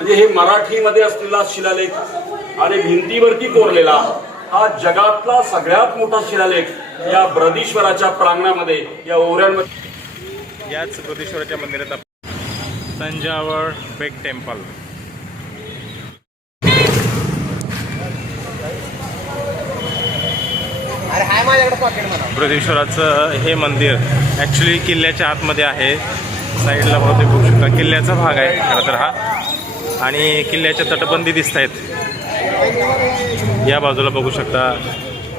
म्हणजे हे मराठीमध्ये असलेला शिलालेख आणि भिंतीवरती कोरलेला हा जगातला सगळ्यात मोठा शिलालेख या ब्रदीश्वराच्या प्रांगणामध्ये या ओऱ्यांमध्ये याच बृहदेश्वराच्या मंदिरात आपण तंजावर बेग टेम्पल. अरे हाय माझ्याकडे पॉकेट म्हणा बृहदेश्वराचं हे मंदिर ॲक्च्युली किल्ल्याच्या आतमध्ये आहे. साईडला बहुतेक बघू शकता. किल्ल्याचा भाग आहे खरं तर हा. आणि किल्ल्याच्या तटबंदी दिसत आहेत या बाजूला बघू शकता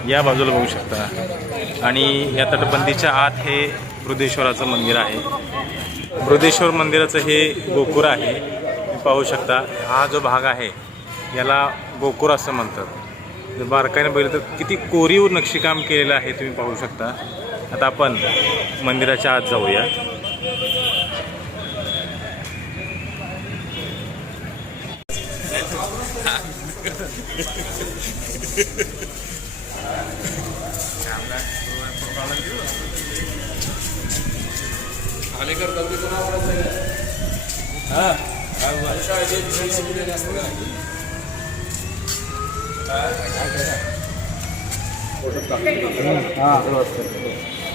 या बाजूला बघू शकता. आणि या तटबंदीच्या आत हे बृदेश्वराचं मंदिर आहे. बृदेश्वर मंदिराचं हे गोकुर आहे. तुम्ही पाहू शकता हा जो भाग आहे याला गोकुर असं म्हणतात. जर बारकाईने बघितलं तर किती कोरीव नक्षीकाम केलेलं आहे तुम्ही पाहू शकता. आता आपण मंदिराच्या आत जाऊया.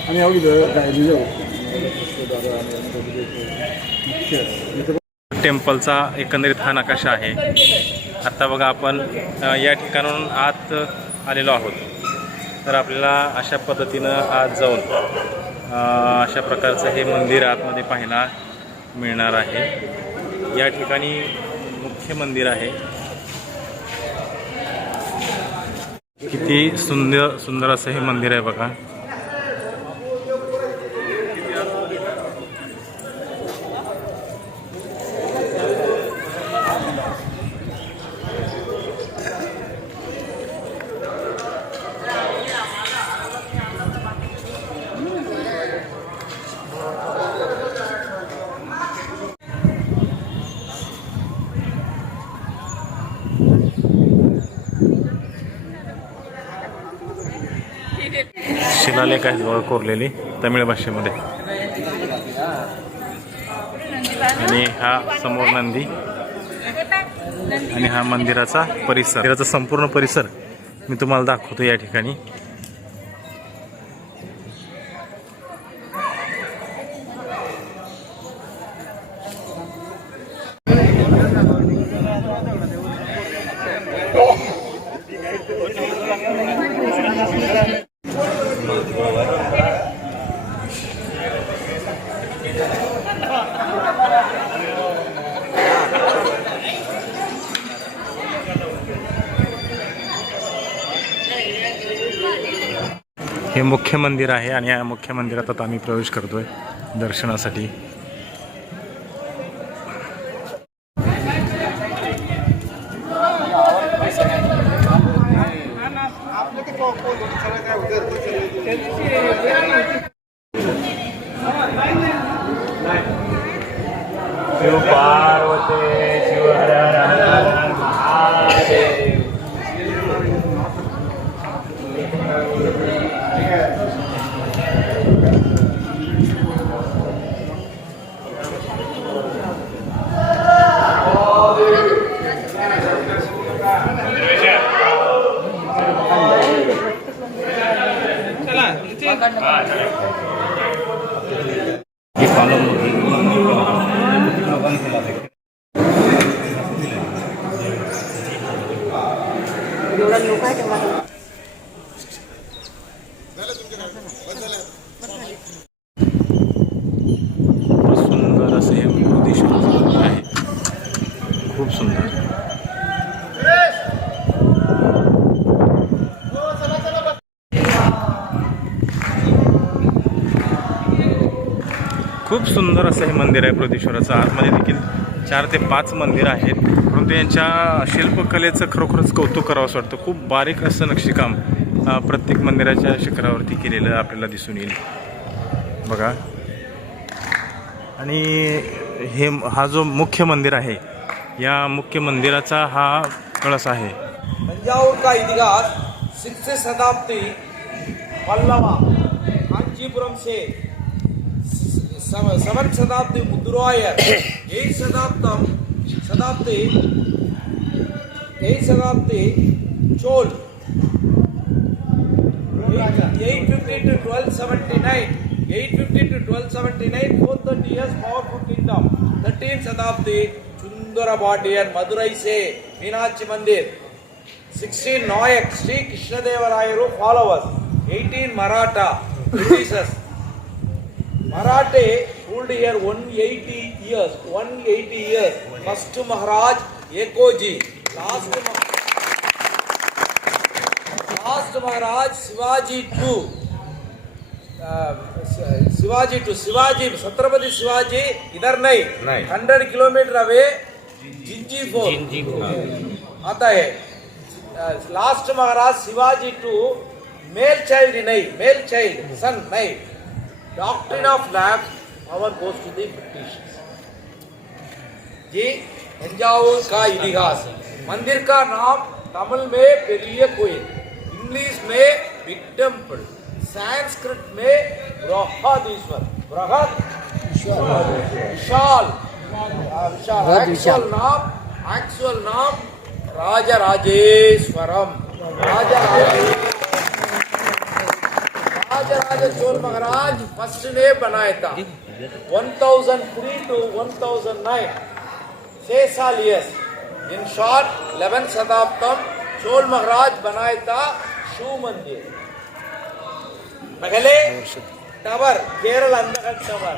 आणि टेम्पलचा एकंदरीत हा नकाशा आहे. आत्ता बघा आपण या ठिकाणाहून आत आलेलो आहोत. तर आपल्याला अशा पद्धतीनं आत जाऊन अशा प्रकारचं हे मंदिर आतमध्ये पाहायला मिळणार आहे. या ठिकाणी मुख्य मंदिर आहे. किती सुंदर सुंदर असं हे मंदिर आहे बघा. शिलालेख आहे बघा कोरलेली तमिळ भाषेमध्ये. आणि हा समोर नंदी. आणि हा मंदिराचा परिसर. मंदिराचा संपूर्ण परिसर मी तुम्हाला दाखवतो या ठिकाणी हे मुख्य मंदिर आहे आणि या मुख्य मंदिरात आता आम्ही प्रवेश करतोय दर्शनासाठी सुंदर असं हे बृहदेश्वराचं मंदिर आहे खूप सुंदर खूप सुंदर असं हे मंदिर आहे बृहदेश्वराचं आतमध्ये देखील चार ते पाच मंदिर आहेत. परंतु यांच्या शिल्पकलेचं खरोखरच कौतुक करावं असं वाटतं. खूप बारीक असं नक्षीकाम प्रत्येक मंदिराच्या शिखरावरती केलेलं आपल्याला दिसून येईल. बघा. आणि हे हा जो मुख्य मंदिर आहे या मुख्य मंदिराचा हा कळस आहे. तंजावूर इतिहास सिक्स शताब्दी पल्लवा कांचीपुरम से सेवन शताब्दी मुद्रायण एट शताब्दम शताब्दी एट शताब्दी Chola. 850 to 1279 850 to 1279 430 years powerful kingdom. 13th शताब्दी चुंदरबाटी and मदुरई से मीनाक्षी मंदिर। 16 नायक श्री कृष्णदेवरायರು followers. 18 maratha britishers Marathe ruled here 180 years 180 years first maharaj ekoji last last maharaj shivaji uh, Shivaji to Shivaji Chhatrapati Shivaji इधर नहीं hundred kilometre away Gingee fort आता है last Maharaj Shivaji two male child नहीं male child son नहीं doctrine of lapse power goes to the British जी तंजावुर का इतिहास मंदिर का नाम तमिल में पेरिय कोयल इंग्लिश में बिग टेंपल संस्कृत में बृहदीश्वर बृहद विशाल विशाल एक्चुअल नाम एक्चुअल नाम राजराजेश्वरम। राजराजे राजराज चोल महाराज फर्स्ट ने बनाया था 1003 to 1009 छह साल yes in short 11 शताब्दम Chola Maharaj बनाया था शिव मंदिर पहले टावर केरल अंधकन टावर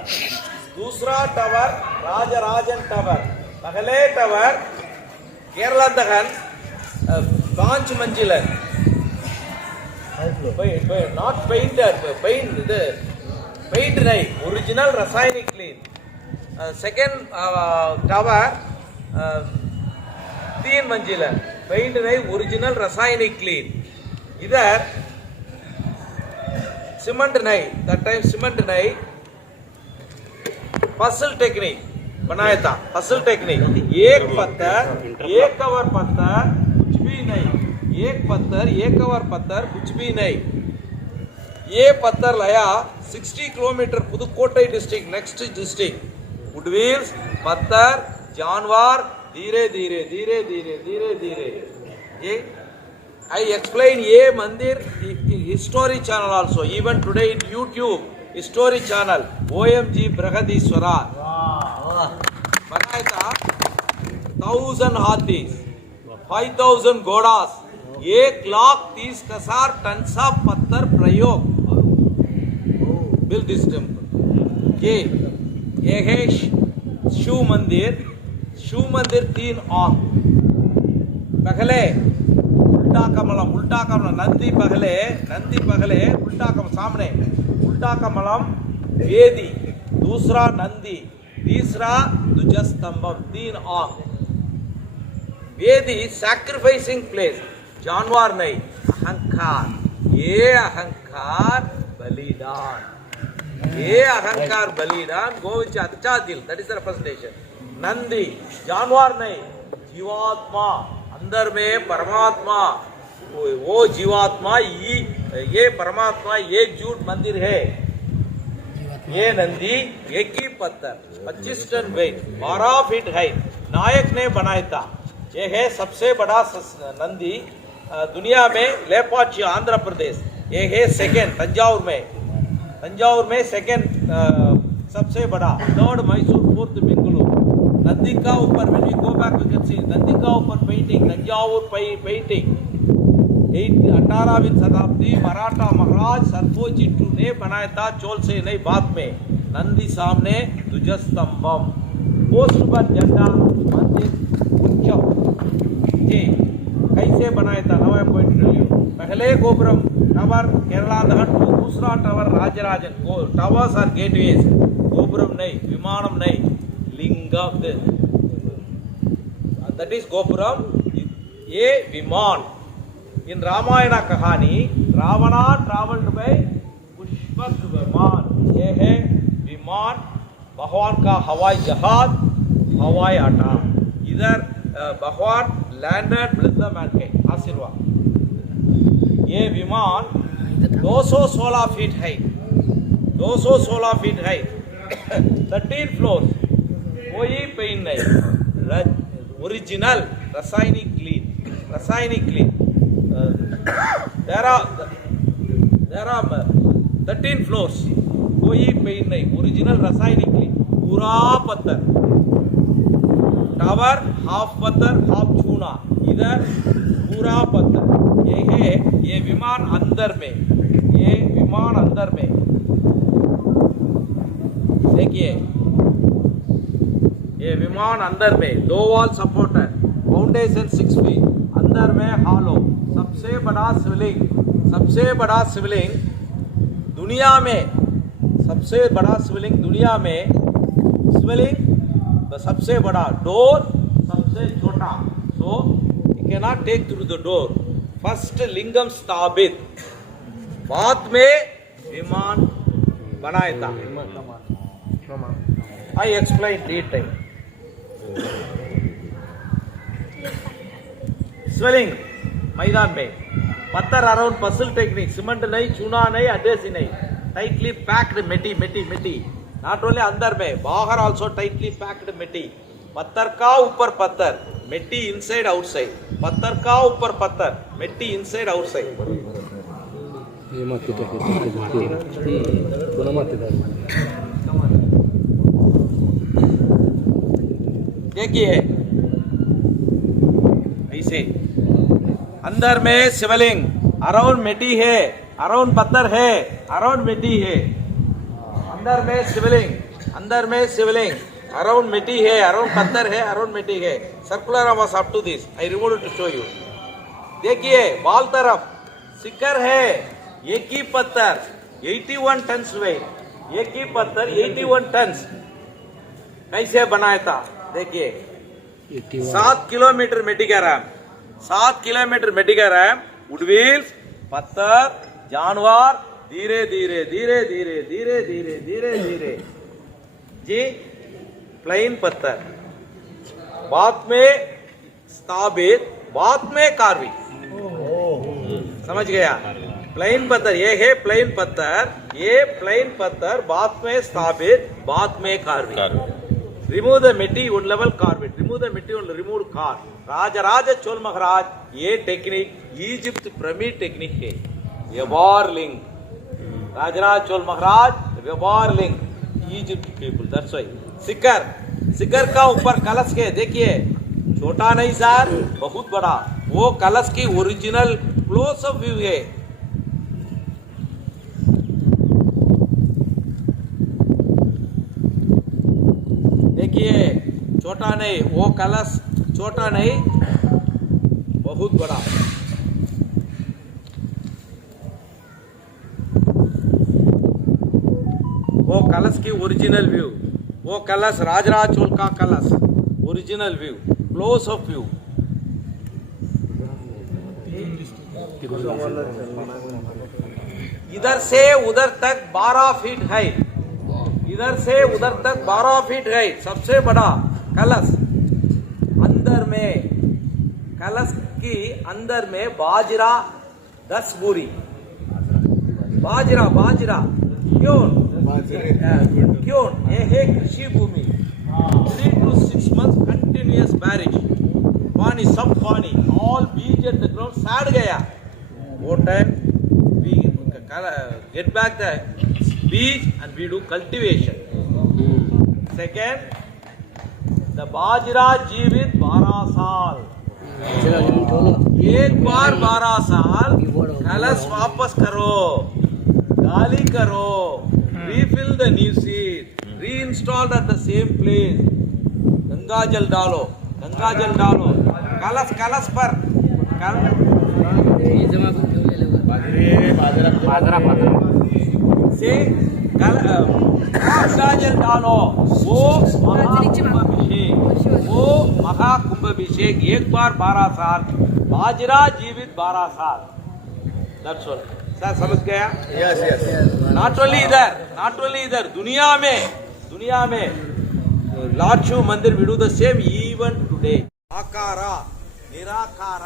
दूसरा टावर राजराजन टावर पहले टावर केरल अंधकन पांच मंजिल है not painted paint the paint नहीं original रासायनिक clean second tower तीन मंजिल है पेंट नहीं ओरिजिनल रासायनिक क्लीन इधर सीमेंट नहीं दैट टाइम सीमेंट नहीं फसल टेक्निक बनाया था फसल टेक्निक एक पत्थर एक कवर पत्थर कुछ भी नहीं एक पत्थर एक कवर पत्थर कुछ भी नहीं। ये पत्थर लाया 60 kilometre Pudukkottai district next district wood wheels पत्थर जानवर धीरे धीरे धीरे धीरे धीरे धीरे। ये I explain ये मंदिर history channel also even today in YouTube history channel OMG Brihadeeswara बनाया था थाउज़ेंड हाथीज फाइव थाउज़ेंड घोड़ास। एक लाख तीस हज़ार टन सा पत्थर प्रयोग। बिल दिस टेंपल ये शिव मंदिर। शिव मंदिर तीन आँख पहले उल्टा कमलम उल्टा कमलम नंदी पहले नंदी पहले उल्टा कमल सामने, उल्टा कमलम, वेदी, दूसरा नंदी, तीसरा ध्वजस्तंभम, तीन आँख वेदी सैक्रिफाइसिंग प्लेस जानवर नहीं, अहंकार। ये अहंकार बलिदान। ये अहंकार बलिदान, गोविंद अच्छा दिल दैट इज़ द नंदी, जानवर नहीं, जीवात्मा। अंदर में परमात्मा। वो जीवात्मा ये ये परमात्मा एकजुट मंदिर है। ये नंदी, एक ही पत्थर 25 ton weight 12 feet height Nayak ने बनाया था। यह है सबसे बड़ा नंदी। दुनिया में लेपाची आंध्र प्रदेश, ये है सेकेंड तंजावुर में। तंजावुर में सेकेंड सबसे बड़ा थर्ड मैसूर फोर्थ बेंगलुरु। नंदी का ऊपर when we go back we का ऊपर पेंटिंग तंजावुर पेंटिंग अठारहवीं शताब्दी, मराठा महाराज सरफोजी टू ने बनाया था चोल से नहीं बाद में। नंदी सामने ध्वजस्तंभम। पोस्ट पर झंडा, मंदिर जी। कैसे बनाया था? पॉइंट रिव्यू पहले गोपुरम टावर केरला दहट दूसरा tower Rajarajan towers are gateways gopuram नहीं विमानम नहीं लिंगम दैट इज़ गोपुरम ये विमान। इन रामायण कहानी रावणा ट्रैवल्ड बाय पुष्पक विमान ये है विमान भगवान का हवाई जहाज़ हवाई अड्डा। इधर अ, लैंडेड landed, द मैन के आशीर्वाद ये विमान 216 फीट है। 216 फीट है। 13 फ्लोर कोई पेन नहीं। ओरिजिनल रासायनिक क्लीन रासायनिक clean there are there are 13 floors कोई पेन नहीं। ओरिजिनल रासायनिक क्लीन पूरा पत्थर। टावर हाफ़ पत्थर हाफ़ इधर पूरा पत्थर ये है, ये विमान अंदर में। ये विमान अंदर में। देखिए। ये विमान अंदर में, दो wall supporter foundation six feet अंदर में हॉलो। सबसे बड़ा शिवलिंग सबसे बड़ा शिवलिंग दुनिया में, सबसे बड़ा शिवलिंग दुनिया में। शिवलिंग सबसे बड़ा। डोर सबसे छोटा। So not take through the door first lingam स्थापित बाद में विमान बनाया था आई एक्सप्लेन डिटेल स्वेलिंग मैदान में पत्थर अराउंड पसल टेक्निक सीमेंट नहीं चूना नहीं अडेसी नहीं टाइटली पैक्ड मिट्टी मिट्टी मिट्टी नॉट ओनली अंदर में बाहर आल्सो टाइटली पैक्ड मिट्टी पत्थर का ऊपर पत्थर मिट्टी इनसाइड आउटसाइड पत्थर का ऊपर पत्थर मिट्टी इनसाइड आउटसाइड हे माती टाकायची पुन्हा देखिए ऐसे। अंदर में शिवलिंग अराउंड मिट्टी है अराउंड पत्थर है अराउंड मिट्टी है। अंदर में शिवलिंग अंदर में शिवलिंग। अराउंड मिट्टी है अराउंड पत्थर है अराउंड मिट्टी है circular was up to this I remove to show you देखिए बाल तरफ़ सिकर है एक ही पत्थर 81 टन्स वेट एक ही पत्थर 81 टन्स कैसे बनाया था देखिए सात किलोमीटर मेडिका रैम सात किलोमीटर मेडिका रैम वुडव्हील्स पत्थर जानवर धीरे धीरे धीरे धीरे धीरे धीरे धीरे धीरे जी प्लेन पत्थर बाद में स्थापित बात में कार्विंग समझ गया? प्लेन पत्थर ये है प्लेन पत्थर ये प्लेन पत्थर बाद में स्थापित बाद में कार्विंग रिमूव द मिट्टी उन लेवल कार्बेट रिमूव द मिट्टी उन रिमूव कार। राजराज चोल महाराज ये टेक्निक इजिप्ट प्रमी टेक्निक है। व्यवहार लिंग। राजराज चोल महाराज व्यवहार लिंग। इजिप्ट पीपल दैट्स व्हाई सिकर सिकर का ऊपर कलश के, देखिए, छोटा नहीं सर, बहुत बड़ा। वो कलश की ओरिजिनल क्लोज ऑफ़ व्यू है। देखिए, छोटा नहीं, वो कलश छोटा नहीं, बहुत बड़ा। वो कलश की ओरिजिनल व्यू वो कलश, राजराज चोल का कलश original view close of view इधर से उधर तक 12 फीट है। इधर से उधर तक 12 फीट है। सबसे बड़ा कलश। अंदर में, कलश की अंदर में बाजरा, दस बोरी। बाजरा बाजरा, क्यों? क्यों ये है कृषि भूमि। Three two six month continuous barrage पानी सब पानी ऑल बीज एट द ग्राउंड सड़ गया। वो time we get back the बीज and we do cultivation second the बाजरा जीवित बारह साल। एक बार बारह साल कलश वापस करो। गाली करो। Refill the new seed reinstall at the same place Ganga जल डालो। गंगा जल डालो। कलश कलश पर। से कल गंगा जल डालो। वो वो महाकुंभाभिषेक एक बार बारह साल। बाजरा जीवित बारह साल। All. सर समझ गया? यस यस नॉट ओनली इधर नॉट ओनली इधर दुनिया में दुनिया में lord Shiva mandir with the same even today आकार निराकार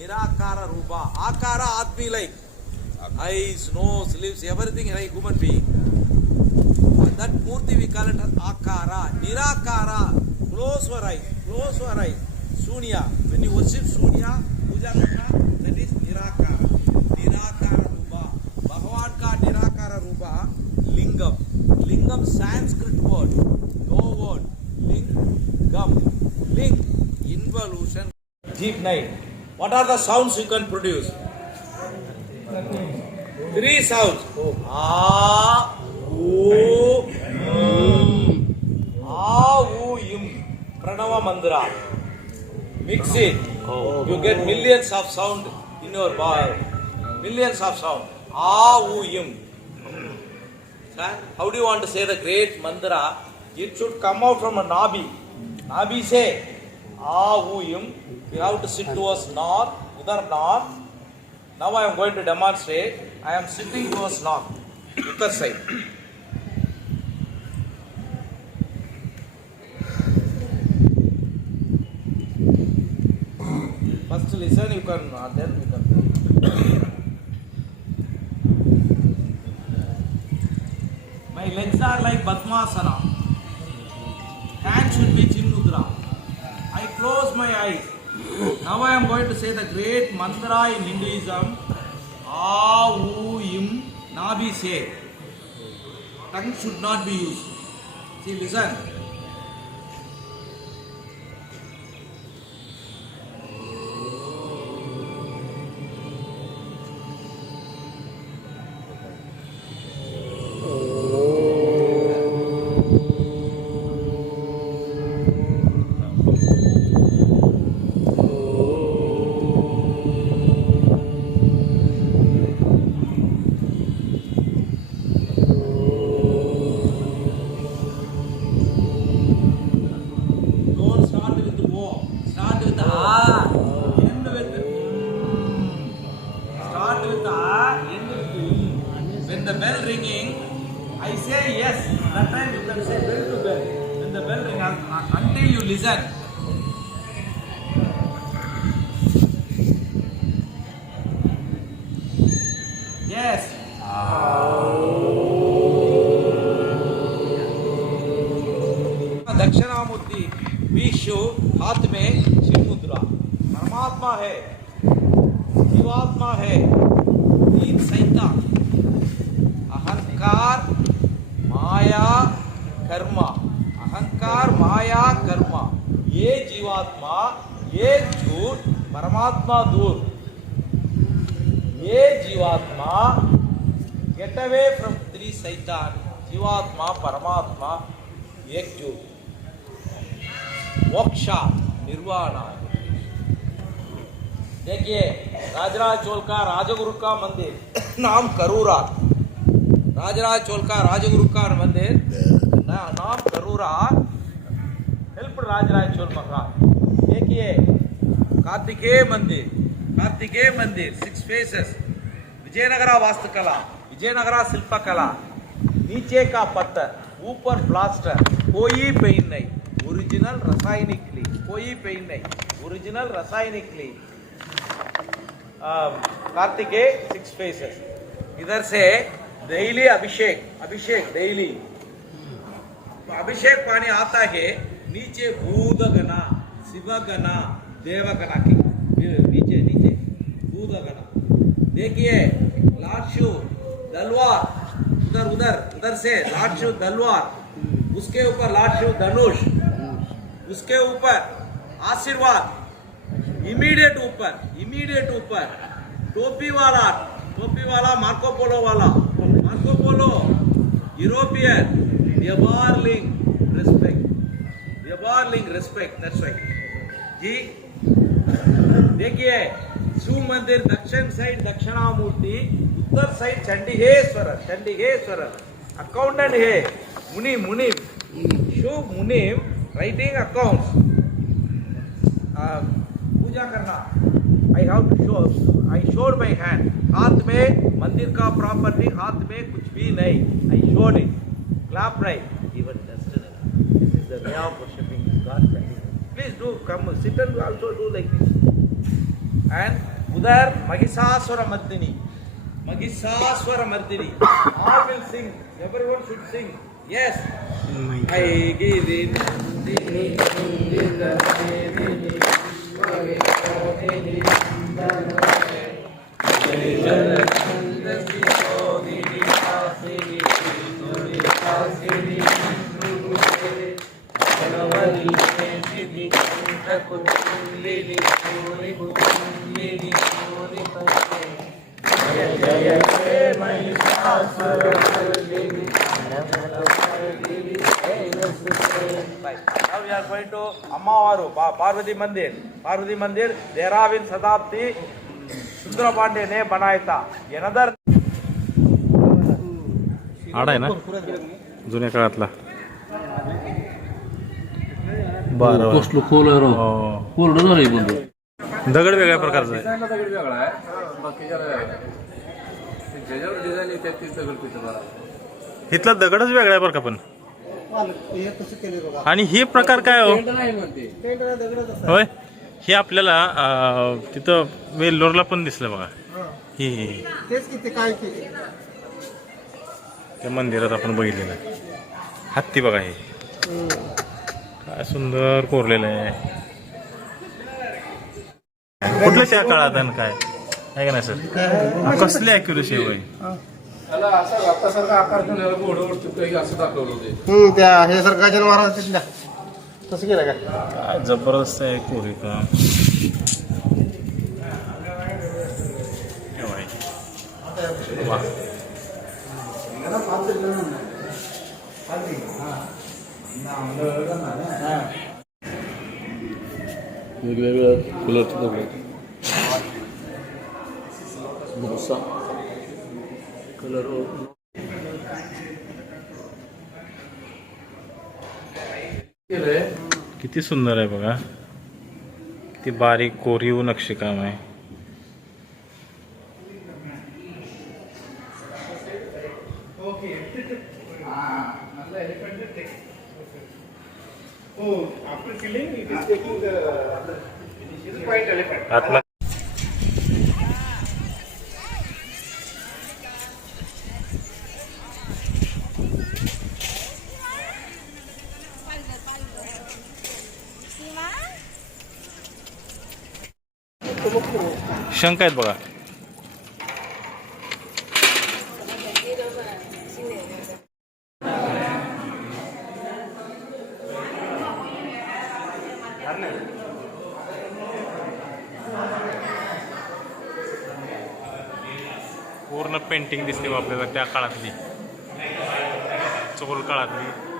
निराकार रूप आकार आत्मी like eyes nose lips everything like human being that Murthy we call it आकार निराकार close your eyes close your eyes शून्य व्हेन यू वर्शिप शून्य पूजा करना दैट इज़ निराकार लंका निराकार रूप lingam. Lingam Sanskrit word no word lingam. लिंग involution deep night what are the sounds you can produce three sounds आ ऊ म आ ऊ इम प्रणव मंत्र Mix it. Oh. You get millions of sound in your bar. Millions of. Ah. Sir, how do you want to say the great mantra? It should come out from a nabi. Nabi say, Ah, im. You have to sit towards north, udar north. Now I am going to demonstrate. I am sitting towards north, uttar side. First listen, you can, uh, then you can. Legs are like Padmasana. Hands should be Chin Mudra. I close my eyes. Now I am going to say the great mantra in Hinduism. Wu, Im, Nabi say. Tongue should not be used. See, listen. जीवात्मा परमात्मा एकजुट। मोक्षा निर्वाण देखिए राजराज चोल का राजगुरु का मंदिर नाम करूरा। राजराज चोल का राजगुरु का मंदिर ना, नाम करूरा। हेल्प राजराज चोल महाराज। देखिए कार्तिकेय मंदिर कार्तिकेय मंदिर सिक्स फेसेस विजयनगरा वास्तुकला विजयनगरा शिल्पकला। नीचे का पत्थर, ऊपर प्लास्टर कोई पेन नहीं। ओरिजिनल रासायनिक रासायनिकली कोई पेन नहीं। ओरिजिनल रासायनिक रासायनिकली कार्तिकेय सिक्स फेसेस इधर से डेली अभिषेक अभिषेक डेली। अभिषेक पानी आता है, नीचे भूतगना शिवगना देवगना की। नीचे नीचे भूतगना देखिए लाशु तलवार उधर उधर उधर से लाशु तलवार उसके ऊपर लाशु धनुष, उसके ऊपर आशीर्वाद इमीडिएट ऊपर इमीडिएट ऊपर, टोपी वाला टोपी वाला मार्को पोलो वाला, मार्को पोलो, यूरोपियन व्यवहारलिंग रेस्पेक्ट व्यवहारलिंग रेस्पेक्ट दैट्स राइट जी, देखिए शिव मंदिर दक्षिण साइड दक्षिणामूर्ति उत्तर साइड चंडीहेश्वर चंडीहेश्वर अकाउंटेंट है मुनि मुनि शिव मुनि राइटिंग अकाउंट्स पूजा करना। I have to show I showed my hand हाथ में मंदिर का प्रॉपर्टी हाथ में कुछ भी नहीं। I showed it clap right even dust this is the way of worshipping God please do come sit and also do like this and mother Mahishasura Mardini Mahishasura Mardini all will sing every one should sing S ஐகிரி Nandini குந்தித தேவினி விஸ்வவிரோதினி நந்தன Parvati Mandir. Parvati Mandir, तेरहवीं शताब्दी सुंदर पांडे ने बनाया था आड आहे ना जुन्या काळातला कसलं खोल आहे राव हो. कोरडं झालंय बंद दगड वेगळ्या प्रकारचा आहे दगड वेगळा आहे डिझाईन येते ते दगड तिथं इथला दगडच वेगळा आहे बरं का पण आणि हे प्रकार काय हो? नाही म्हणते. होय. हे आपल्याला अं, तिथं वेल्लोरला पण दिसलं बघा. हे. हे, हे. तेच किती काय केले त्या मंदिरात आपण बघितलेलं आहे. हत्ती बघा हे. काय सुंदर कोरलेलं आहे. कुठल्या त्या काळात आणि काय? आहे का नाही सर? कसली अॅक्युरेसी होय? त्याला हम्म, त्या हे सर गजानन महाराज तिथल्या. तसं केलं का? काय जबरदस्त आहे कोरी का? वेगवेगळ्या फुलं मोसा कलर। किती सुंदर आहे बघा. किती बारीक कोरीव नक्षीकाम आहे. आतला शंका आहेत बघा. पूर्ण पेंटिंग दिसते बा आपल्याला त्या काळातली. चोल काळातली.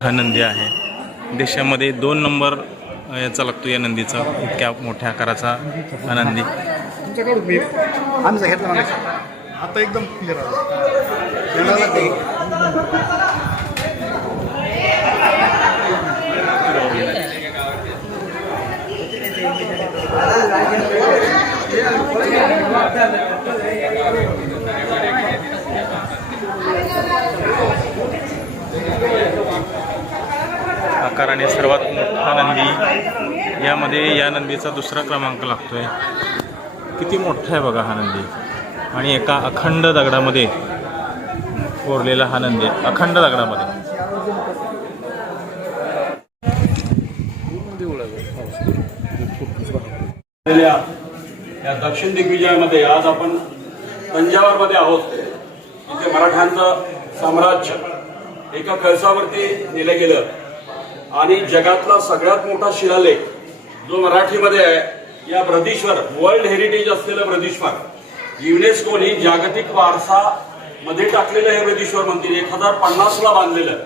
हा नंदी आहे. देशामध्ये दोन नंबर याचा लागतो या नंदीचा इतक्या मोठ्या आकाराचा हा नंदी. आता एकदम क्लिअर आकाराने सर्वात मोठा नंदी. यामध्ये या नंदीचा दुसरा क्रमांक लागतोय. किती मोठा आहे बघा हा नंदी. आणि एका अखंड दगडामध्ये कोरलेला हा नंदी. अखंड दगडामध्ये. या दक्षिण दिग्विजयामध्ये आज आपण तंजावरमध्ये आहोत. इथे मराठ्यांचं साम्राज्य. एका कळसावरती नेलं गेलं. आणि जगातला सगळ्यात मोठा शिलालेख जो मराठीमध्ये आहे या ब्रदीश्वर वर्ल्ड हेरिटेज असलेलं ब्रदीश्वर युनेस्कोनी जागतिक वारसा मध्ये टाकलेलं हे ब्रदीश्वर मंदिर एक हजार पन्नास ला बांधलेलं.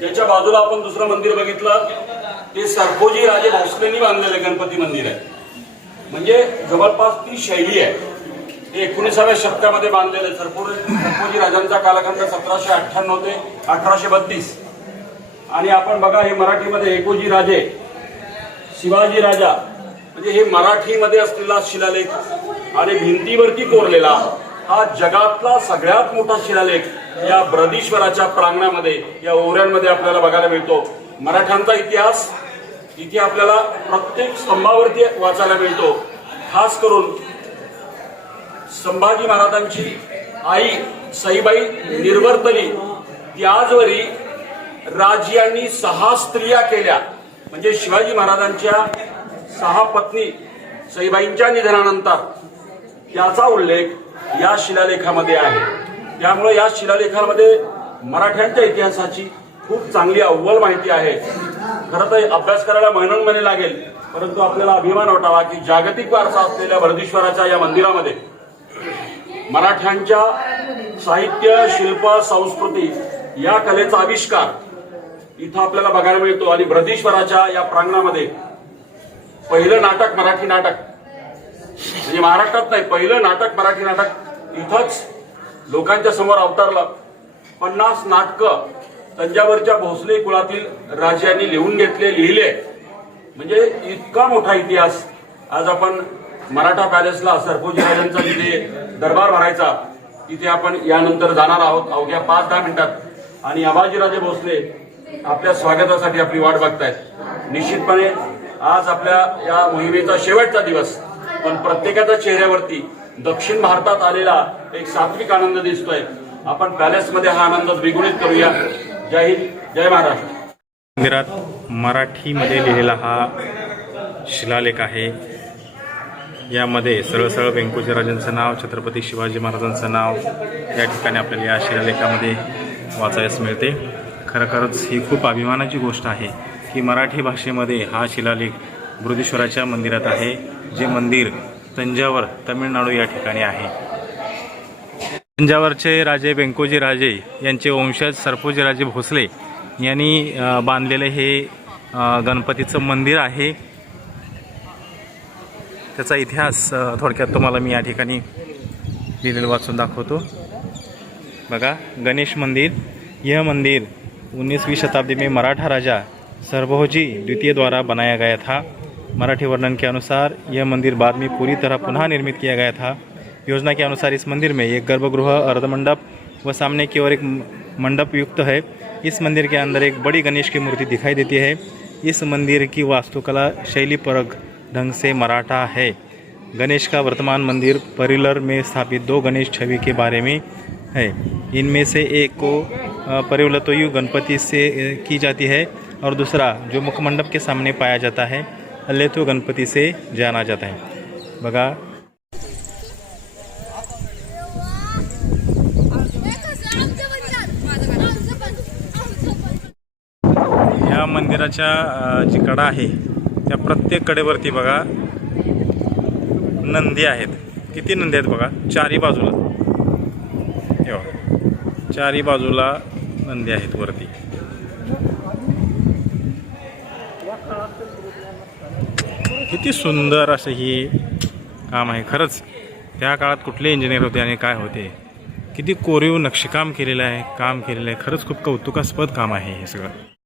त्याच्या बाजूला आपण दुसरं मंदिर बघितलं ते सरकोजी राजे भोसलेंनी बांधलेलं गणपती मंदिर आहे. म्हणजे जवळपास ती शैली आहे. एकोणीसाव्या शतकामध्ये बांधलेलं सरपोजी सरपोजी राजांचा कालखंड सतराशे अठ्ठ्याण्णव ते अठराशे बत्तीस. आणि आपण बघा हे मराठीमध्ये एकोजी राजे शिवाजी राजा म्हणजे हे मराठीमध्ये असलेला शिलालेख आणि भिंतीवरती कोरलेला हा जगातला सगळ्यात मोठा शिलालेख या ब्रदीश्वराच्या प्रांगणामध्ये या ओऱ्यांमध्ये आपल्याला बघायला मिळतो. मराठ्यांचा इतिहास इथे आपल्याला प्रत्येक स्तंभावरती वाचायला मिळतो. खास करून संभाजी महाराजांची आई सईबाई निर्वर्तली त्याचवरी राजियांनी सहा स्त्रिया केल्या. म्हणजे शिवाजी महाराजांच्या सहा पत्नी सईबाईंच्या निधनानंतर. त्याचा उल्लेख या शिलालेखामध्ये आहे. त्यामुळे या शिलालेखामध्ये मराठ्यांच्या इतिहासाची खूप चांगली अव्वल माहिती आहे. खरं तर अभ्यास करायला महिनोन लागेल परंतु आपल्याला अभिमान वाटावा की जागतिक वारसा असलेल्या बर्दीश्वराच्या या मंदिरामध्ये मराठ्यांच्या साहित्य शिल्प संस्कृती या कलेचा आविष्कार इथं आपल्याला बघायला मिळतो. आणि ब्रजेश्वराच्या या प्रांगणामध्ये पहिलं नाटक मराठी नाटक. म्हणजे महाराष्ट्रात नाही पहिलं नाटक मराठी नाटक इथंच लोकांच्या समोर अवतरलं. पन्नास नाटकं तंजावरच्या भोसले कुळातील राजांनी लिहून घेतले लिहिले. म्हणजे इतका मोठा इतिहास. आज आपण मराठा पॅलेसला सरपोजी राजांचा तिथे दरबार भरायचा. तिथे आपण यानंतर जाणार आहोत. अवघ्या पाच दहा मिनिटात. आणि आबाजीराजे भोसले आपल्या स्वागतासाठी आपली वाट बघतायत. निश्चितपणे आज आपल्या या मोहिमेचा शेवटचा दिवस. पण प्रत्येकाच्या चेहऱ्यावरती दक्षिण भारतात आलेला एक सात्विक आनंद दिसतोय. आपण पॅलेसमध्ये हा आनंद द्विगुणित करूया. जय हिंद जय महाराष्ट्र. मंदिरात मराठीमध्ये लिहिलेला हा शिलालेख आहे. यामध्ये सरळ सरळ व्यंकोजी राजांचं नाव छत्रपती शिवाजी महाराजांचं नाव या ठिकाणी आपल्याला या शिलालेखामध्ये वाचायस मिळते. खरोखरच ही खूप अभिमानाची गोष्ट आहे की मराठी भाषेमध्ये हा शिलालेख बृदेश्वराच्या मंदिरात आहे जे मंदिर तंजावर तमिळनाडू या ठिकाणी आहे. तंजावरचे राजे व्यंकोजी राजे यांचे वंशज सरपोजी राजे भोसले यांनी बांधलेले हे गणपतीचं मंदिर आहे. त्याचा इतिहास थोडक्यात तुम्हाला मी या ठिकाणी लिहिलेलं वाचून दाखवतो. बघा गणेश मंदिर यह मंदिर 19वीं शताब्दी में मराठा राजा सरभोजी द्वितीय द्वारा बनाया गया था। मराठी वर्णन के अनुसार यह मंदिर बाद में पूरी तरह पुनः निर्मित किया गया था। योजना के अनुसार इस मंदिर में एक गर्भगृह अर्धमंडप व सामने की ओर एक मंडप युक्त है। इस मंदिर के अंदर एक बड़ी गणेश की मूर्ति दिखाई देती है। इस मंदिर की वास्तुकला शैली परग ढंग से मराठा है। गणेश का वर्तमान मंदिर परिलर में स्थापित दो गणेश छवि के बारे में है। इनमें से एक को परिवलतोयु गणपति से की जाती है और दूसरा, जो मुखमंडप के सामने पाया जाता है अल्लेथु गणपति से जाना जाता है। बगा या जी कडा आहे. त्या प्रत्येक कडेवरती बघा नंदी आहेत. किती नंदी आहेत बघा? चारी बाजूला. हे चारी बाजूला नंदी आहेत वरती. किती सुंदर असं ही काम आहे. खरंच त्या काळात कुठले इंजिनियर होते आणि काय होते? किती कोरीव नक्षीकाम केलेलं आहे काम केलेलं आहे. खरंच खूप कौतुकास्पद काम आहे हे सगळं.